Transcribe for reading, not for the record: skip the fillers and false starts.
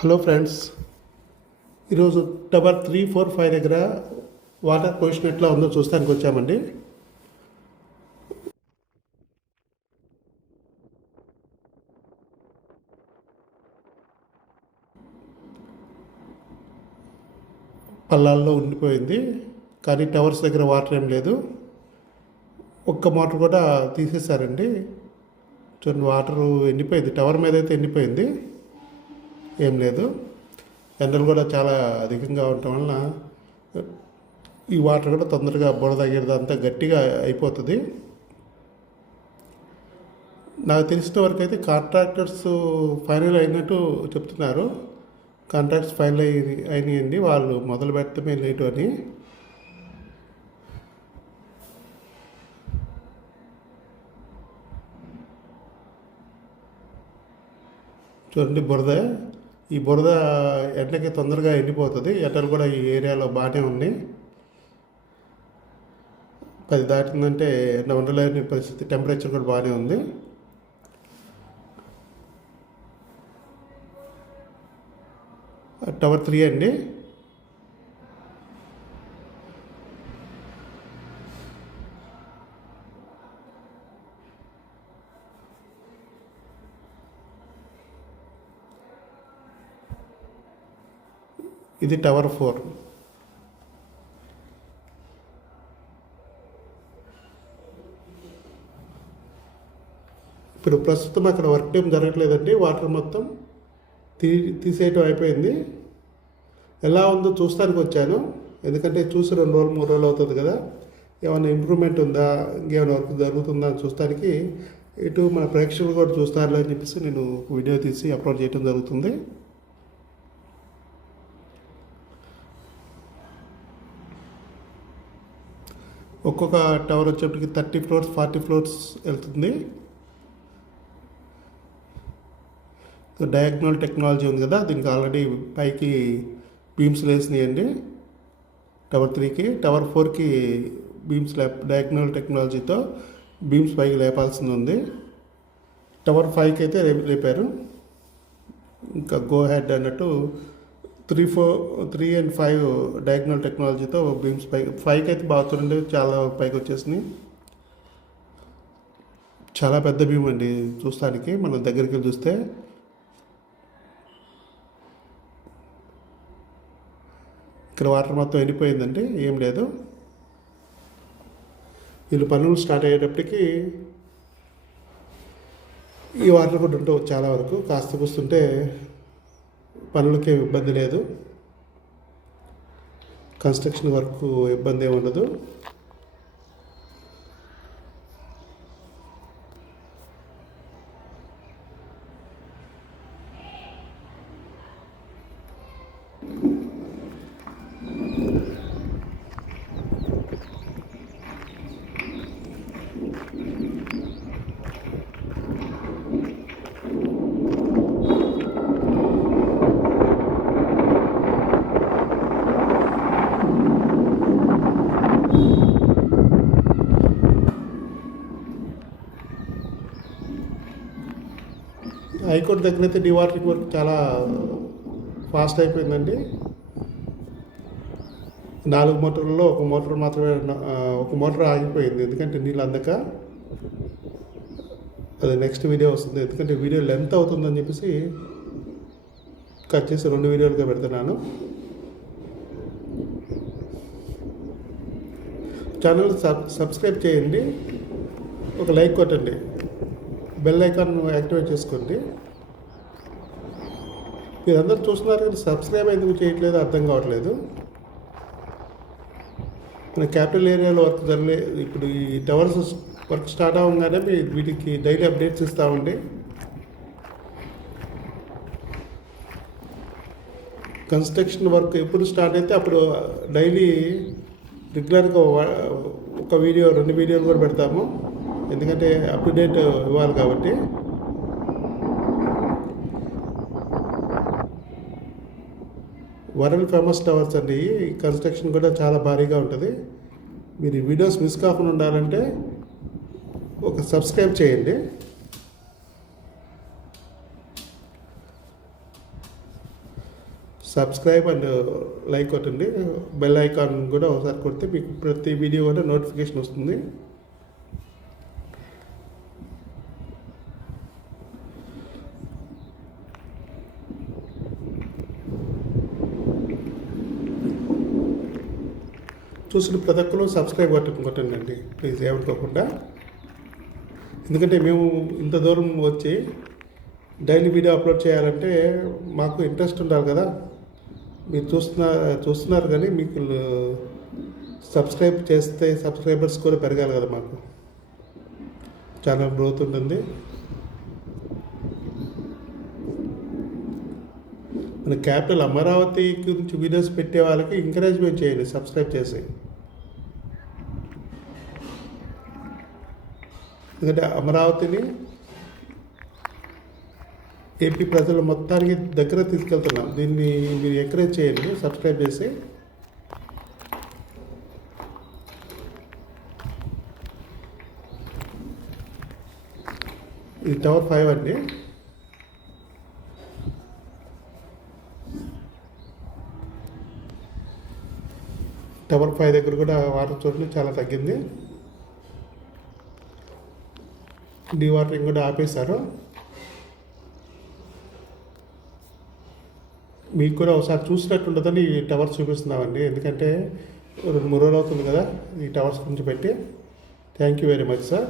Hello friends, ఈరోజు tower 3, 4, 5 దగ్గర water position ఎట్లా ఉందో చూస్తానికి వచ్చామండి. పల్లాల్లో ఉండిపోయింది, కానీ టవర్స్ దగ్గర వాటర్ ఏం లేదు. ఒక్క మోటార్ కూడా తీసేశారండి. చూడండి, వాటరు ఎండిపోయింది. టవర్ మీద అయితే ఎండిపోయింది, ఏం లేదు. ఎండలు కూడా చాలా అధికంగా ఉండటం వలన ఈ వాటర్ కూడా తొందరగా బురద గిరద అంతా గట్టిగా అయిపోతుంది. నాకు తెలిసిన వరకు అయితే కాంట్రాక్టర్స్ ఫైనల్ అయినట్టు చెప్తున్నారు. కాంట్రాక్ట్స్ ఫైనల్ అయినాయండి, వాళ్ళు మొదలు పెట్టడమే లేటు అని. చూడండి, ఈ బురద ఎండకి తొందరగా ఎండిపోతుంది. ఎండలు కూడా ఈ ఏరియాలో బాగానే ఉన్నాయి. 10 దాటిందంటే ఎండ ఉండలేని పరిస్థితి. టెంపరేచర్ కూడా బాగానే ఉంది. టవర్ 3 అండి. ఇది టవర్ 4. ఇప్పుడు ప్రస్తుతం అక్కడ వర్క్ ఏం జరగట్లేదండి. వాటర్ మొత్తం తీసేయటం అయిపోయింది. ఎలా ఉందో చూస్తానికి వచ్చాను, ఎందుకంటే చూసి 2 రోజులు 3 రోజులు అవుతుంది కదా. ఏమైనా ఇంప్రూవ్మెంట్ ఉందా, ఇంకేమైనా వర్క్ జరుగుతుందా అని చూస్తానికి, ఇటు మన ప్రేక్షకులు కూడా చూస్తారులే అని చెప్పేసి నేను వీడియో తీసి అప్లోడ్ చేయడం జరుగుతుంది. ఒక్కొక్క టవర్ వచ్చేప్పటికి 30 ఫ్లోర్స్ 40 ఫ్లోర్స్ వెళ్తుంది. డయాగ్నల్ టెక్నాలజీ ఉంది కదా, దీనికి ఆల్రెడీ పైకి బీమ్స్ వేసినాయండి. టవర్ 3కి, టవర్ 4కి బీమ్స్ డయాగ్నల్ టెక్నాలజీతో బీమ్స్ పైకి లేపాల్సింది ఉంది. టవర్ 5కి అయితే లేపారు. ఇంకా గో హెడ్ అన్నట్టు 3 and 5 డయాగ్నల్ టెక్నాలజీతో బీమ్స్ పైకి 5కి అయితే బాగుంటుండే, చాలా పైకి వచ్చేసినాయి. చాలా పెద్ద బీమ్ అండి చూస్తానికి, మనం దగ్గరికి వెళ్ళి చూస్తే. ఇక్కడ వాటర్ మొత్తం ఎండిపోయిందండి, ఏం లేదు. వీళ్ళు పనులు స్టార్ట్ అయ్యేటప్పటికి ఈ వాటర్ కూడా ఉంటావు చాలా వరకు. కాస్త కూస్తుంటే పనులకి ఇబ్బంది లేదు, కన్స్ట్రక్షన్ వర్క్ ఇబ్బంది ఏమి ఉండదు. హైకోర్టు దగ్గర అయితే డివాటరింగ్ వర్క్ చాలా ఫాస్ట్ అయిపోయిందండి. 4 మోటార్లలో ఒక మోటార్ ఆగిపోయింది, ఎందుకంటే నీళ్ళు అందక. అది నెక్స్ట్ వీడియో వస్తుంది, ఎందుకంటే వీడియో లెంత్ అవుతుందని చెప్పేసి కట్ చేసి 2 వీడియోలుగా పెడుతున్నాను. ఛానల్ సబ్స్క్రైబ్ చేయండి, ఒక లైక్ కొట్టండి, బెల్ ఐకాన్ యాక్టివేట్ చేసుకోండి. మీరందరూ చూస్తున్నారు కానీ సబ్స్క్రైబ్ ఎందుకు చేయట్లేదు అర్థం కావట్లేదు. మన క్యాపిటల్ ఏరియాలో వర్క్ జరగలేదు. ఇప్పుడు ఈ టవర్స్ వర్క్ స్టార్ట్ అవ్వగానే వీటికి డైలీ అప్డేట్స్ ఇస్తామండి. కన్స్ట్రక్షన్ వర్క్ ఎప్పుడు స్టార్ట్ అయితే అప్పుడు డైలీ రెగ్యులర్గా ఒక వీడియో 2 వీడియోలు కూడా పెడతాము, ఎందుకంటే అప్ టు డేట్ ఇవ్వాలి కాబట్టి. వరల్డ్ ఫేమస్ టవర్స్ అండి. ఈ కన్స్ట్రక్షన్ కూడా చాలా భారీగా ఉంటుంది. మీరు ఈ వీడియోస్ మిస్ కాకుండా ఉండాలంటే ఒక సబ్స్క్రైబ్ చేయండి. సబ్స్క్రైబ్ అండ్ లైక్ కొట్టండి. బెల్ ఐకాన్ కూడా ఒకసారి కొడితే మీకు ప్రతి వీడియో కూడా నోటిఫికేషన్ వస్తుంది. చూసిన ప్రతి ఒక్కరు సబ్స్క్రైబ్ కొట్టండి అండి ప్లీజ్, ఏమనుకోకుండా. ఎందుకంటే మేము ఇంత దూరం వచ్చి డైలీ వీడియో అప్లోడ్ చేయాలంటే మాకు ఇంట్రెస్ట్ ఉండాలి కదా. మీరు చూస్తున్నారు కానీ మీకు సబ్స్క్రైబ్ చేస్తే సబ్స్క్రైబర్స్ కూడా పెరగాలి కదా, మాకు ఛానల్ గ్రోత్ ఉంటుంది. మన క్యాపిటల్ అమరావతి గురించి వీడియోస్ పెట్టే వాళ్ళకి ఎంకరేజ్మెంట్ చేయండి సబ్స్క్రైబ్ చేసి. ఎందుకంటే అమరావతిని ఏపీ ప్రజలు మొత్తానికి దగ్గర తీసుకెళ్తున్నాం. దీన్ని మీరు ఎంకరేజ్ చేయండి సబ్స్క్రైబ్ చేసి. ఇది టవర్ 5 అండి. టవర్ 5 దగ్గర కూడా వాటర్ చూడండి చాలా తగ్గింది. డీవాటరింగ్ కూడా ఆపేశారు. మీకు కూడా ఒకసారి చూసినట్టుంటుందని ఈ టవర్స్ చూపిస్తున్నామండి. ఎందుకంటే 2-3 రోజులు అవుతుంది కదా ఈ టవర్స్ గురించి పెట్టి. Thank you very much sir.